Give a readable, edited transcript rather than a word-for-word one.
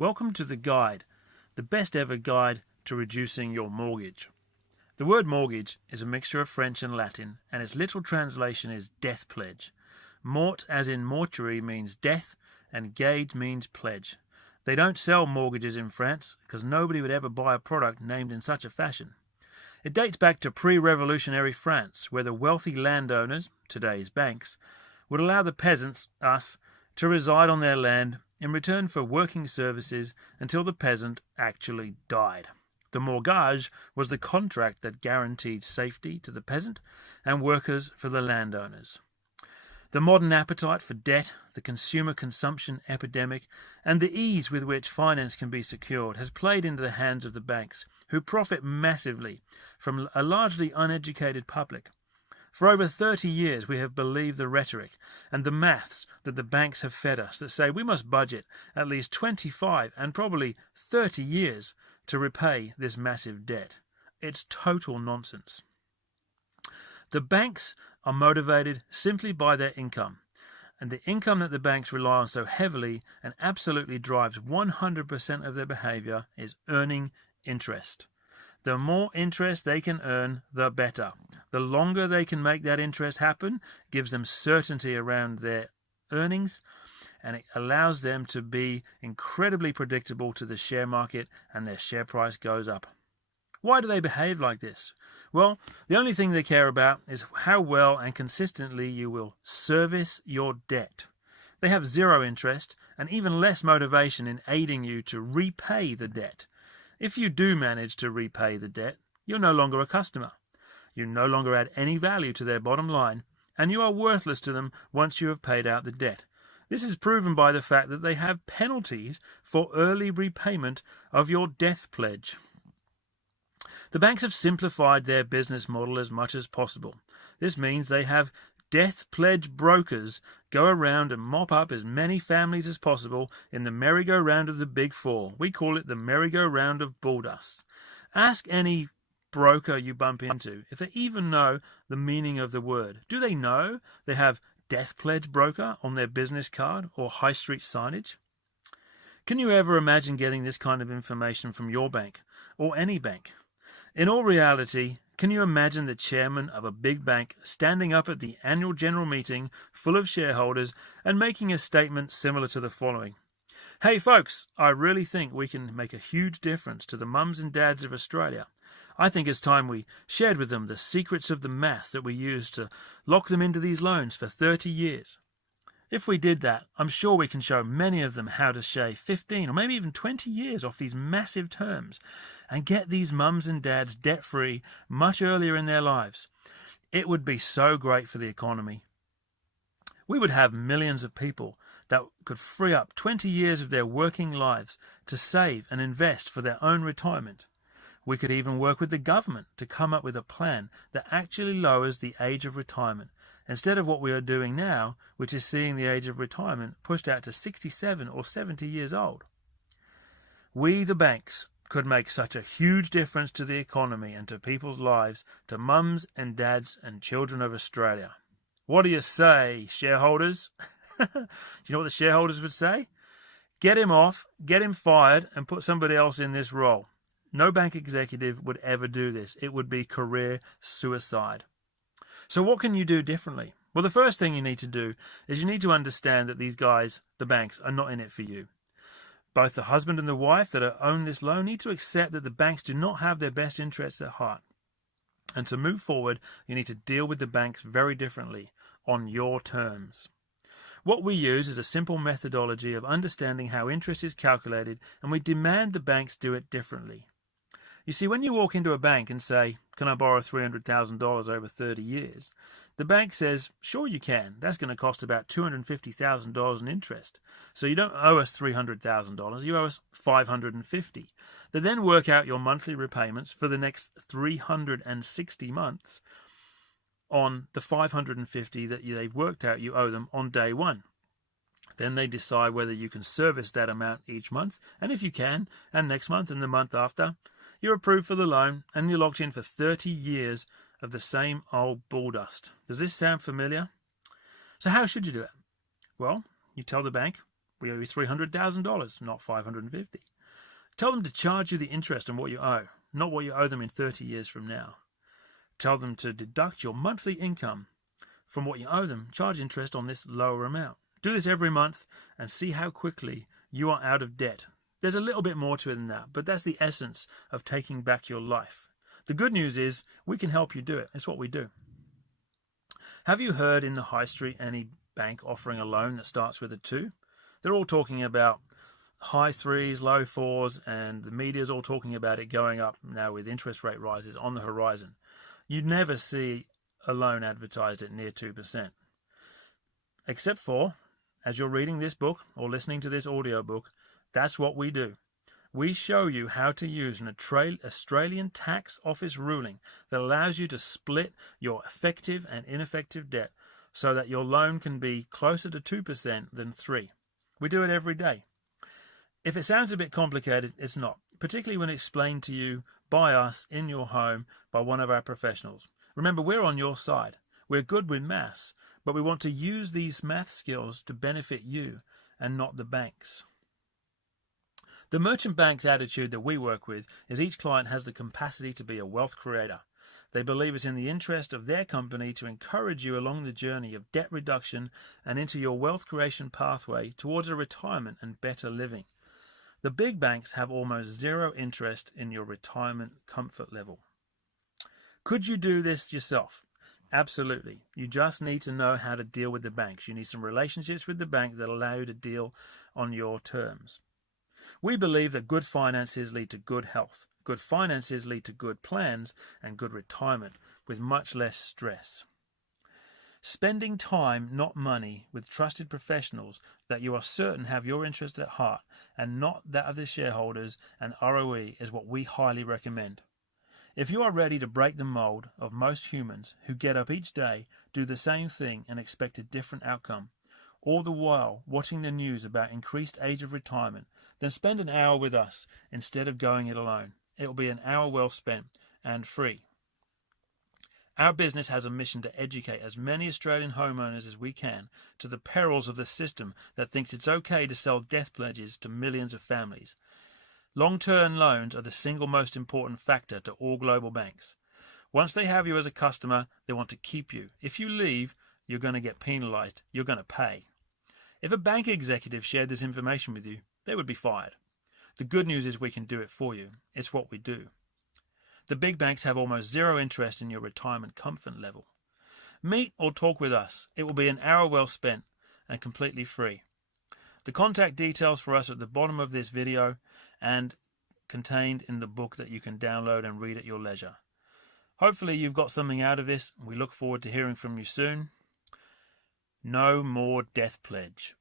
Welcome to the guide, the best ever guide to reducing your mortgage. The word mortgage is a mixture of French and Latin, and its literal translation is death pledge. Mort, as in mortuary, means death, and gage means pledge. They don't sell mortgages in France because nobody would ever buy a product named in such a fashion. It dates back to pre-revolutionary France, where the wealthy landowners, today's banks, would allow the peasants, us, to reside on their land in return for working services until the peasant actually died. The mortgage was the contract that guaranteed safety to the peasant and workers for the landowners. The modern appetite for debt, the consumer consumption epidemic, and the ease with which finance can be secured has played into the hands of the banks, who profit massively from a largely uneducated public. For over 30 years we have believed the rhetoric and the maths that the banks have fed us that say we must budget at least 25 and probably 30 years to repay this massive debt. It's total nonsense. The banks are motivated simply by their income, and the income that the banks rely on so heavily and absolutely drives 100% of their behavior is earning interest. The more interest they can earn, the better. The longer they can make that interest happen gives them certainty around their earnings, and it allows them to be incredibly predictable to the share market, and their share price goes up. Why do they behave like this? Well, the only thing they care about is how well and consistently you will service your debt. They have zero interest and even less motivation in aiding you to repay the debt. If you do manage to repay the debt, you're no longer a customer. You no longer add any value to their bottom line, and you are worthless to them once you have paid out the debt. This is proven by the fact that they have penalties for early repayment of your death pledge. The banks have simplified their business model as much as possible. This means they have death pledge brokers go around and mop up as many families as possible in the merry-go-round of the Big Four. We call it the merry-go-round of bulldust. Ask any broker you bump into if they even know the meaning of the word. Do they know they have death pledge broker on their business card or high street signage? Can you ever imagine getting this kind of information from your bank or any bank? In all reality, can you imagine the chairman of a big bank standing up at the annual general meeting full of shareholders and making a statement similar to the following? Hey folks, I really think we can make a huge difference to the mums and dads of Australia. I think it's time we shared with them the secrets of the math that we use to lock them into these loans for 30 years. If we did that, I'm sure we can show many of them how to shave 15 or maybe even 20 years off these massive terms and get these mums and dads debt-free much earlier in their lives. It would be so great for the economy. We would have millions of people that could free up 20 years of their working lives to save and invest for their own retirement. We could even work with the government to come up with a plan that actually lowers the age of retirement, instead of what we are doing now, which is seeing the age of retirement pushed out to 67 or 70 years old. We, the banks, could make such a huge difference to the economy and to people's lives, to mums and dads and children of Australia. What do you say, shareholders? You know what the shareholders would say? Get him off, get him fired, and put somebody else in this role. No bank executive would ever do this. It would be career suicide. So what can you do differently? Well, the first thing you need to do is you need to understand that these guys, the banks, are not in it for you. Both the husband and the wife that own this loan need to accept that the banks do not have their best interests at heart. And to move forward, you need to deal with the banks very differently, on your terms. What we use is a simple methodology of understanding how interest is calculated, and we demand the banks do it differently. You see, when you walk into a bank and say, can I borrow $300,000 over 30 years? The bank says, sure you can. That's going to cost about $250,000 in interest. So you don't owe us $300,000, you owe us $550,000. They then work out your monthly repayments for the next 360 months on the $550,000 that they've worked out you owe them on day one. Then they decide whether you can service that amount each month, and if you can, and next month and the month after, you're approved for the loan and you're locked in for 30 years of the same old bulldust. Does this sound familiar? So how should you do it? Well, you tell the bank, We owe you $300,000, not $550. Tell them to charge you the interest on what you owe, not what you owe them in 30 years from now. Tell them to deduct your monthly income from what you owe them. Charge interest on this lower amount. Do this every month and see how quickly you are out of debt. There's a little bit more to it than that, but that's the essence of taking back your life. The good news is we can help you do it. It's what we do. Have you heard in the high street any bank offering a loan that starts with a 2? They're all talking about high 3s, low 4s, and the media's all talking about it going up now with interest rate rises on the horizon. You never see a loan advertised at near 2%. Except for, as you're reading this book or listening to this audiobook, that's what we do. We show you how to use an Australian tax office ruling that allows you to split your effective and ineffective debt so that your loan can be closer to 2% than 3%. We do it every day. If it sounds a bit complicated, it's not, particularly when explained to you by us in your home by one of our professionals. Remember, we're on your side. We're good with maths, but we want to use these math skills to benefit you and not the banks. The merchant bank's attitude that we work with is each client has the capacity to be a wealth creator. They believe it's in the interest of their company to encourage you along the journey of debt reduction and into your wealth creation pathway towards a retirement and better living. The big banks have almost zero interest in your retirement comfort level. Could you do this yourself? Absolutely. You just need to know how to deal with the banks. You need some relationships with the bank that allow you to deal on your terms. We believe that good finances lead to good health. Good finances lead to good plans and good retirement with much less stress. Spending time, not money, with trusted professionals that you are certain have your interest at heart and not that of the shareholders and ROE is what we highly recommend. If you are ready to break the mold of most humans who get up each day, do the same thing and expect a different outcome, all the while watching the news about increased age of retirement, then spend an hour with us instead of going it alone. It will be an hour well spent and free. Our business has a mission to educate as many Australian homeowners as we can to the perils of the system that thinks it's okay to sell death pledges to millions of families. Long-term loans are the single most important factor to all global banks. Once they have you as a customer, they want to keep you. If you leave, you're going to get penalized. You're going to pay. If a bank executive shared this information with you, they would be fired. The good news is we can do it for you. It's what we do. The big banks have almost zero interest in your retirement comfort level. Meet or talk with us. It will be an hour well spent and completely free. The contact details for us are at the bottom of this video and contained in the book that you can download and read at your leisure. Hopefully you've got something out of this. We look forward to hearing from you soon. No more death pledge.